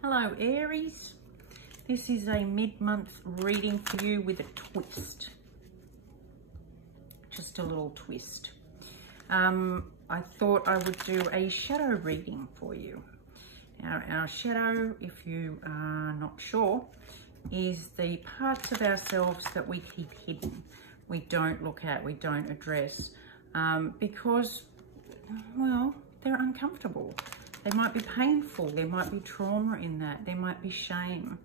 Hello Aries, this is a mid-month reading for you with a twist, just a little twist. I thought I would do a shadow reading for you. Now our shadow, if you are not sure, is the parts of ourselves that we keep hidden, we don't look at, we don't address, because, well, they're uncomfortable. They might be painful, there might be trauma in that, there might be shame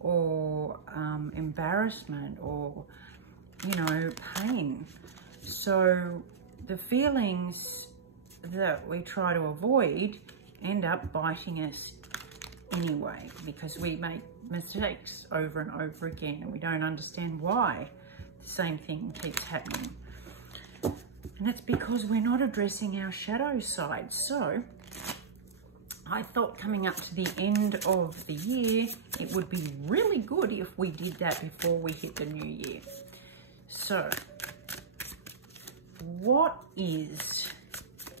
or embarrassment or, you know, pain. So the feelings that we try to avoid end up biting us anyway, because we make mistakes over and over again and we don't understand why the same thing keeps happening. And it's because we're not addressing our shadow side. So I thought coming up to the end of the year, it would be really good if we did that before we hit the new year. So, what is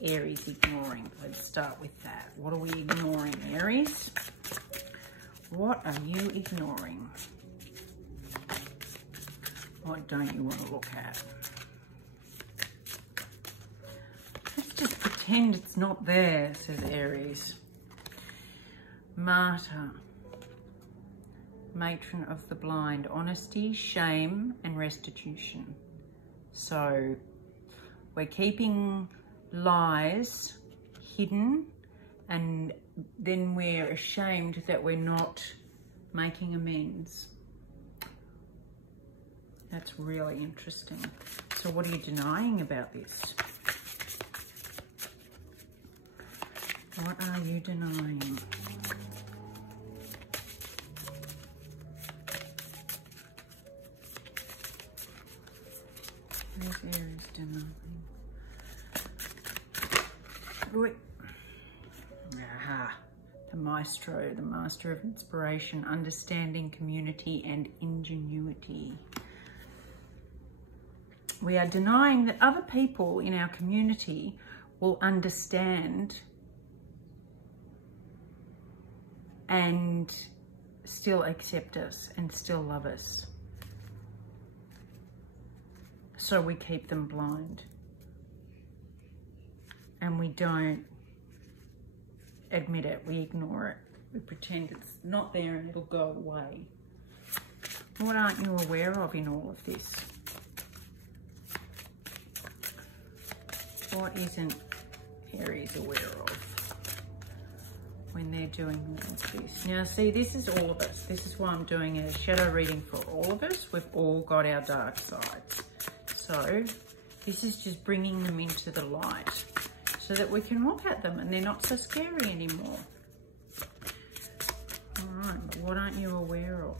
Aries ignoring? Let's start with that. What are we ignoring, Aries? What are you ignoring? What don't you want to look at? Let's just pretend it's not there, says Aries. Martyr, matron of the blind, honesty, shame, and restitution. So we're keeping lies hidden, and then we're ashamed that we're not making amends. That's really interesting. So what are you denying about this? What are you denying? Where's Aries denying? Nuit. Aha. The maestro, the master of inspiration, understanding, community, and ingenuity. We are denying that other people in our community will understand and still accept us and still love us. So we keep them blind. And we don't admit it, we ignore it. We pretend it's not there and it'll go away. What aren't you aware of in all of this? What isn't Aries aware of when they're doing all of this? Now see, this is all of us. This is why I'm doing a shadow reading for all of us. We've all got our dark sides. So this is just bringing them into the light so that we can look at them and they're not so scary anymore. All right, but what aren't you aware of?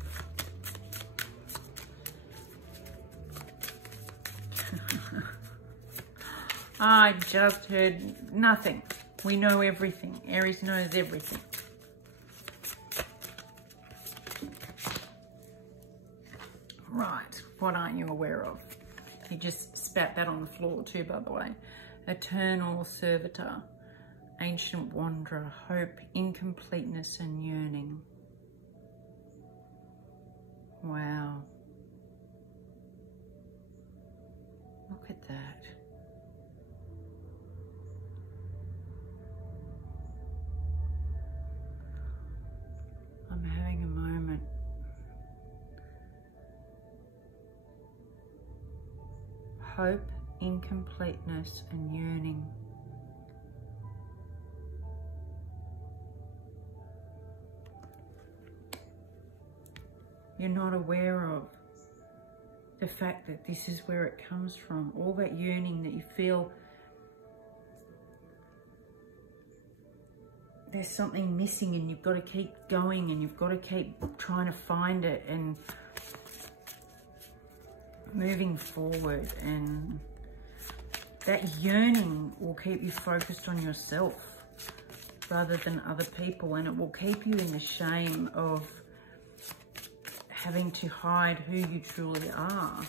I just heard nothing. We know everything. Aries knows everything. Right, what aren't you aware of? You just spat that on the floor too, by the way. Eternal servitor, ancient wanderer, hope, incompleteness, and yearning. Wow. Look at that. I'm having a moment. Hope, incompleteness, and yearning. You're not aware of the fact that this is where it comes from. All that yearning that you feel, there's something missing and you've got to keep going and you've got to keep trying to find it and moving forward, and that yearning will keep you focused on yourself rather than other people, and it will keep you in the shame of having to hide who you truly are.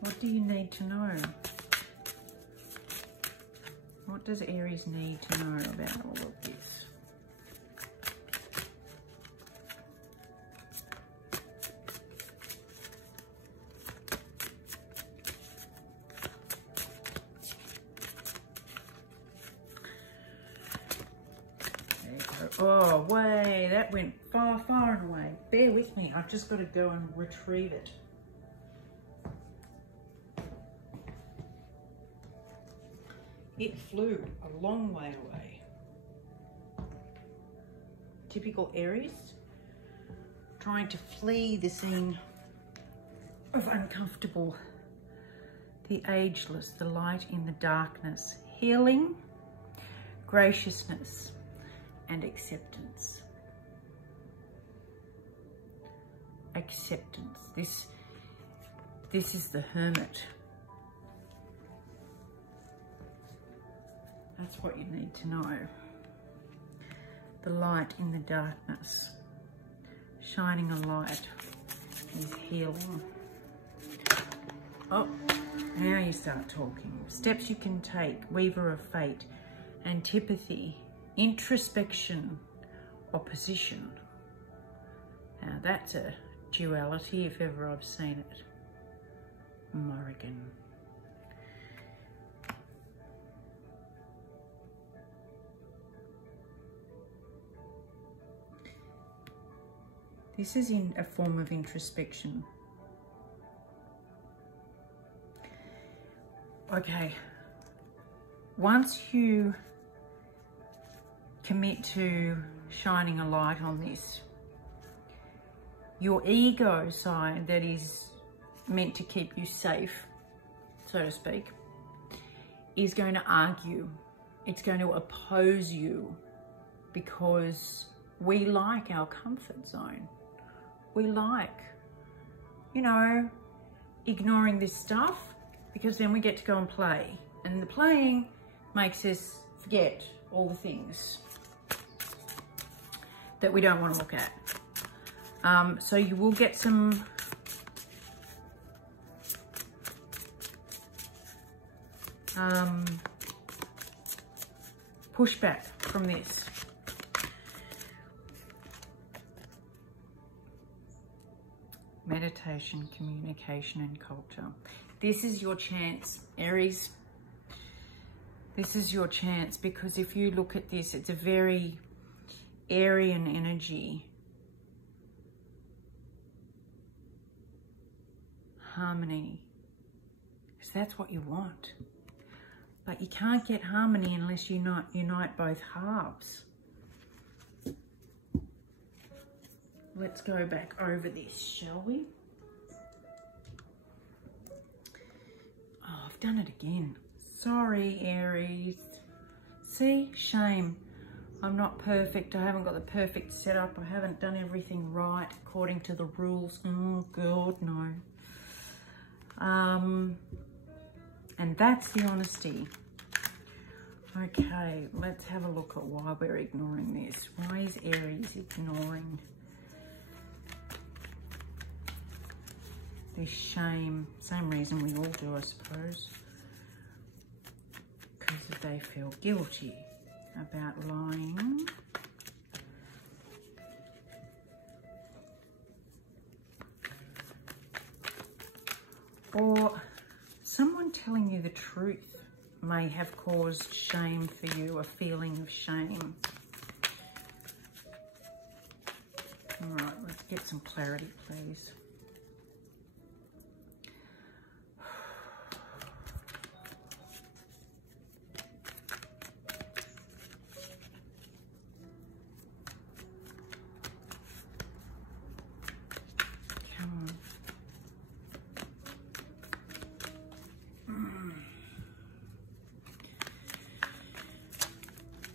What do you need to know? What does Aries need to know about all of this? There you go. Oh, way, that went far, far and away. Bear with me, I've just got to go and retrieve it. It flew a long way away. Typical Aries, trying to flee the scene of uncomfortable. The ageless, the light in the darkness, healing, graciousness, and acceptance. Acceptance. This is the Hermit. That's what you need to know. The light in the darkness. Shining a light is healing. Oh, now you start talking. Steps you can take. Weaver of fate. Antipathy. Introspection. Opposition. Now that's a duality if ever I've seen it. Morrigan. This is in a form of introspection. Okay, once you commit to shining a light on this, your ego side that is meant to keep you safe, so to speak, is going to argue. It's going to oppose you because we like our comfort zone. We like, you know, ignoring this stuff because then we get to go and play. And the playing makes us forget all the things that we don't want to look at. So you will get some pushback from this. Meditation, communication, and culture. This is your chance, Aries. This is your chance, because if you look at this, it's a very Aryan energy. Harmony. Because that's what you want. But you can't get harmony unless you unite both halves. Let's go back over this, shall we? Oh, I've done it again. Sorry, Aries. See, shame. I'm not perfect. I haven't got the perfect setup. I haven't done everything right according to the rules. Oh, God, no. And that's the honesty. Okay, let's have a look at why we're ignoring this. Why is Aries ignoring this shame? Same reason we all do, I suppose. Because they feel guilty about lying. Or someone telling you the truth may have caused shame for you, a feeling of shame. All right, let's get some clarity, please.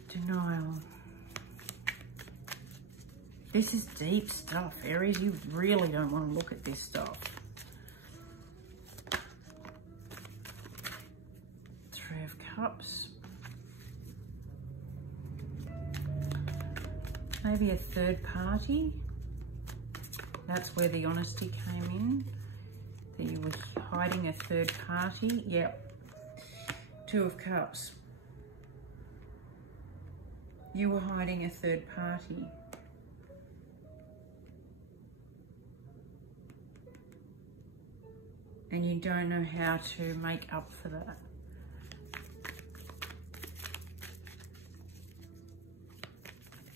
Denial. This is deep stuff, Aries. You really don't want to look at this stuff. Three of Cups. Maybe a third party. That's where the honesty came in. That you were hiding a third party. Yep. Two of Cups. You were hiding a third party. And you don't know how to make up for that.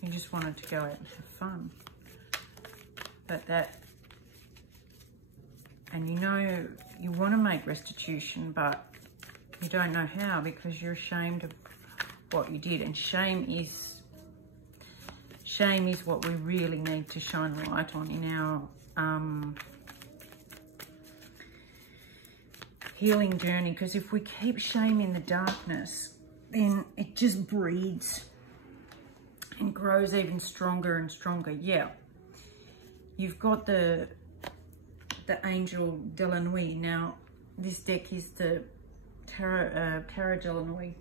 You just wanted to go out and have fun. But that, and you know you want to make restitution, but you don't know how because you're ashamed of what you did. And shame is what we really need to shine light on in our healing journey, because if we keep shame in the darkness, then it just breeds and grows even stronger and stronger. Yeah, you've got the Angel de la Nuit. Now, this deck is the Tarot de la Nuit,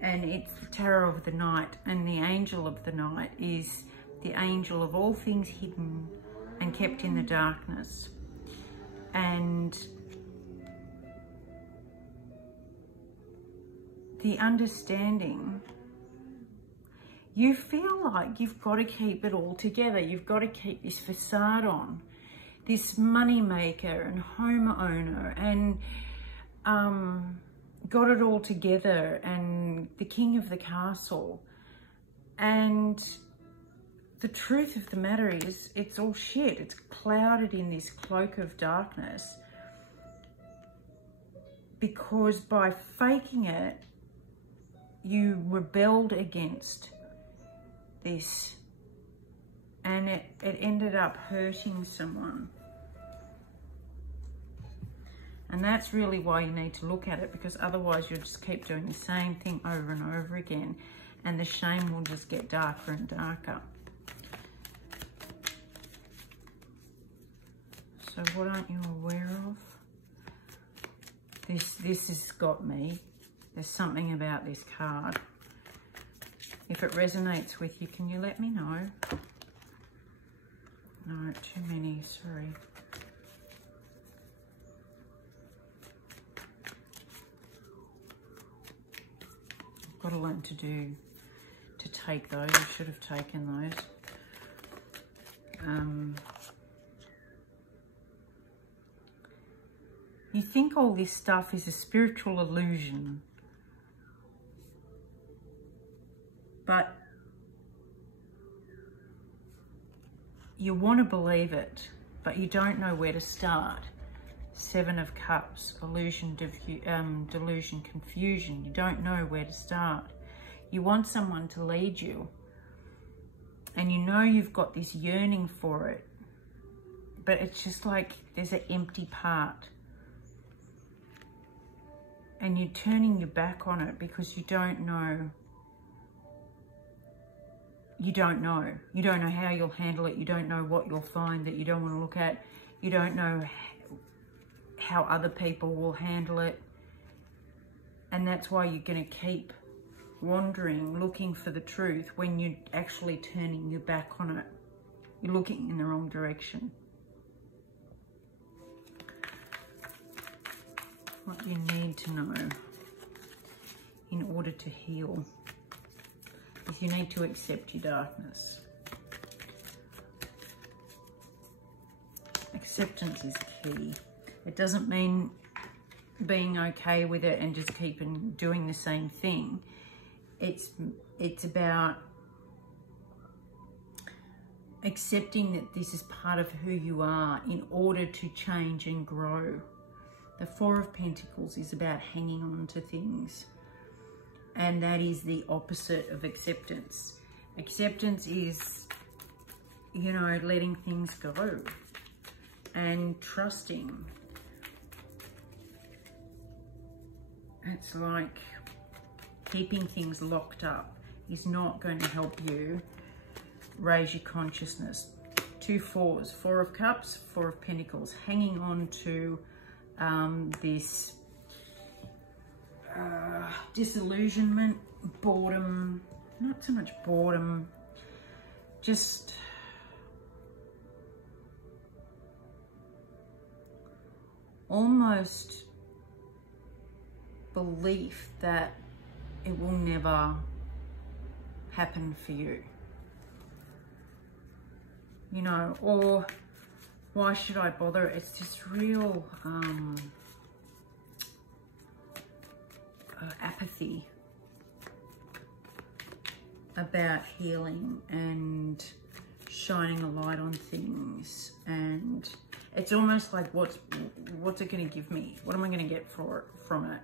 and it's the Tarot of the Night, and the Angel of the Night is the angel of all things hidden and kept in the darkness. And the understanding, you feel like you've got to keep it all together. You've got to keep this facade on, this money maker and homeowner, and got it all together, and the king of the castle. And the truth of the matter is, it's all shit. It's clouded in this cloak of darkness, because by faking it, you rebelled against this, and it ended up hurting someone. And that's really why you need to look at it, because otherwise you'll just keep doing the same thing over and over again, and the shame will just get darker and darker. So what aren't you aware of? This has got me. There's something about this card. If it resonates with you, can you let me know? No, too many, sorry. I've got to learn to take those. I should have taken those. You think all this stuff is a spiritual illusion, but you want to believe it, but you don't know where to start. Seven of Cups, illusion, delusion, confusion. You don't know where to start. You want someone to lead you, and you know you've got this yearning for it, but it's just like there's an empty part. And you're turning your back on it because you don't know. You don't know. You don't know how you'll handle it. You don't know what you'll find that you don't want to look at. You don't know how other people will handle it. And that's why you're going to keep wandering, looking for the truth when you're actually turning your back on it. You're looking in the wrong direction. What you need to know in order to heal is you need to accept your darkness. Acceptance is key. It doesn't mean being okay with it and just keeping doing the same thing. It's about accepting that this is part of who you are in order to change and grow. The Four of Pentacles is about hanging on to things, and that is the opposite of acceptance. Acceptance is, you know, letting things go and trusting. It's like keeping things locked up is not going to help you raise your consciousness. Two fours, Four of Cups, Four of Pentacles, hanging on to this disillusionment, boredom, not so much boredom, just almost belief that it will never happen for you. You know, or why should I bother? It's this real apathy about healing and shining a light on things, and it's almost like what's it going to give me? What am I going to get from it?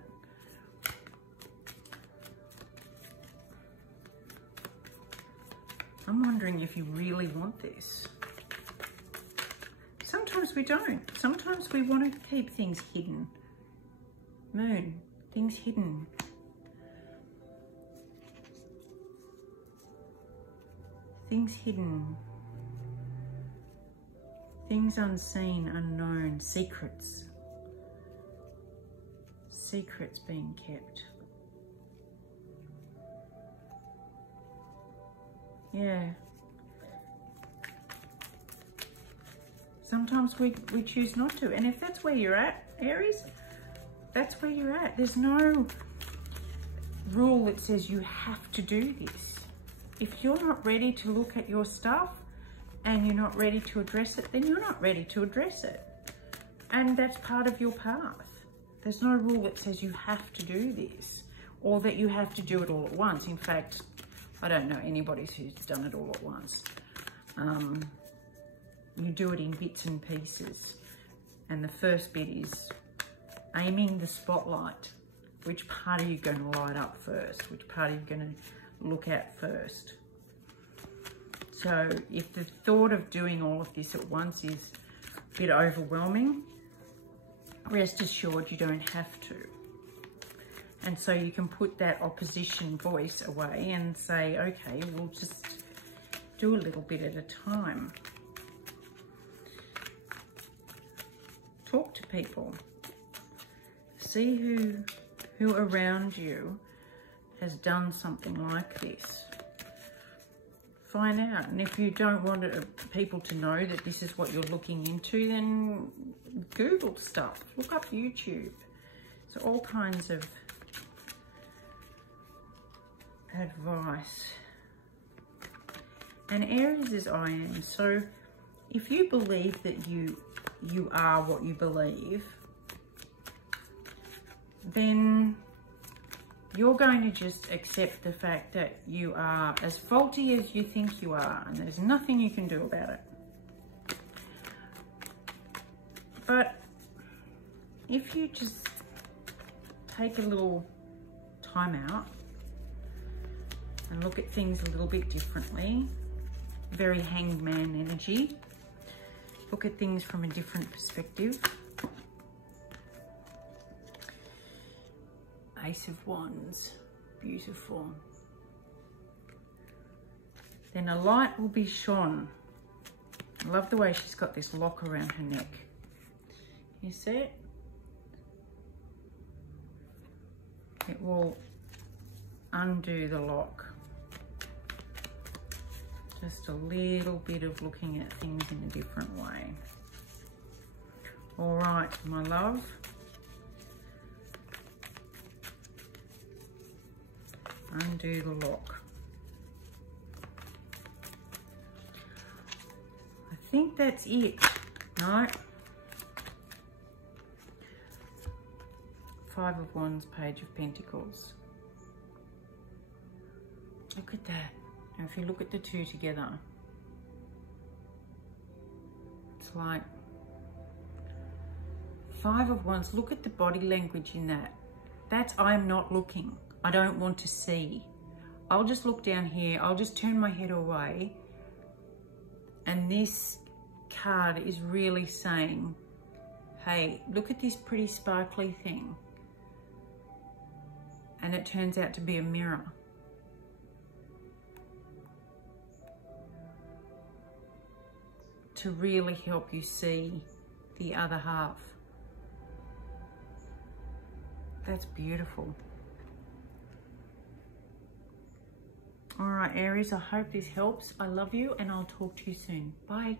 I'm wondering if you really want this. Sometimes we don't. Sometimes we want to keep things hidden. Moon, things hidden. Things hidden. Things unseen, unknown, secrets. Secrets being kept. Yeah. Sometimes we choose not to. And if that's where you're at, Aries, that's where you're at. There's no rule that says you have to do this. If you're not ready to look at your stuff and you're not ready to address it, then you're not ready to address it. And that's part of your path. There's no rule that says you have to do this or that you have to do it all at once. In fact, I don't know anybody who's done it all at once. You do it in bits and pieces. And the first bit is aiming the spotlight. Which part are you going to light up first? Which part are you going to look at first? So if the thought of doing all of this at once is a bit overwhelming, rest assured you don't have to. And so you can put that opposition voice away and say, okay, we'll just do a little bit at a time. Talk to people. See who around you has done something like this. Find out. And if you don't want people to know that this is what you're looking into, then Google stuff. Look up YouTube. So all kinds of advice. And Aries is I am. So if you believe that you are what you believe, then you're going to just accept the fact that you are as faulty as you think you are, and there's nothing you can do about it. But if you just take a little time out and look at things a little bit differently, very hangman energy, look at things from a different perspective. Ace of Wands, beautiful. Then a light will be shone. I love the way she's got this lock around her neck. You see it? It will undo the lock. Just a little bit of looking at things in a different way. All right, my love. Undo the lock. I think that's it. No. Five of Wands, Page of Pentacles. Look at that. Now if you look at the two together, it's like Five of Wands. Look at the body language in that. That's I'm not looking. I don't want to see. I'll just look down here. I'll just turn my head away. And this card is really saying, hey, look at this pretty sparkly thing. And it turns out to be a mirror. To really help you see the other half. That's beautiful. All right, Aries, I hope this helps. I love you and I'll talk to you soon. Bye.